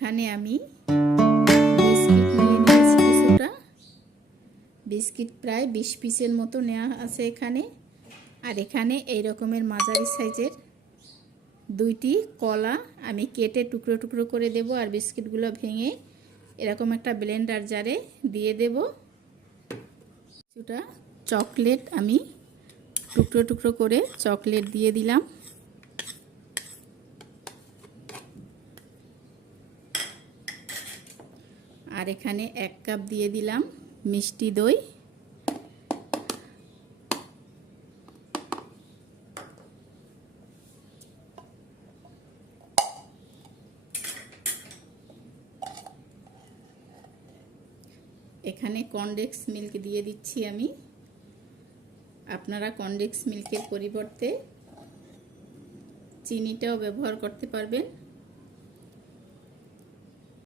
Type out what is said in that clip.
এখানে আমি বিস্কিট নিয়ে নিয়েছি কিছুটা। বিস্কিট প্রায় 20 পিসের মতো নেওয়া আছে এখানে। আর এখানে এই রকমের মাঝারি সাইজের 2টি কলা আমি কেটে টুকরো টুকরো করে দেব। আর বিস্কিটগুলো ভেঙে এরকম একটা ব্লেন্ডার জারে দিয়ে দেব। কিছুটা চকলেট আমি টুকরো টুকরো করে চকলেট দিয়ে দিলাম। আর এখানে 1 কাপ দিয়ে দিলাম মিষ্টি দই। এখানে কনডেন্স মিল্ক দিয়ে দিচ্ছি আমি। আপনারা কনডেন্স মিল্কের পরিবর্তে চিনিটাও ব্যবহার করতে পারবেন।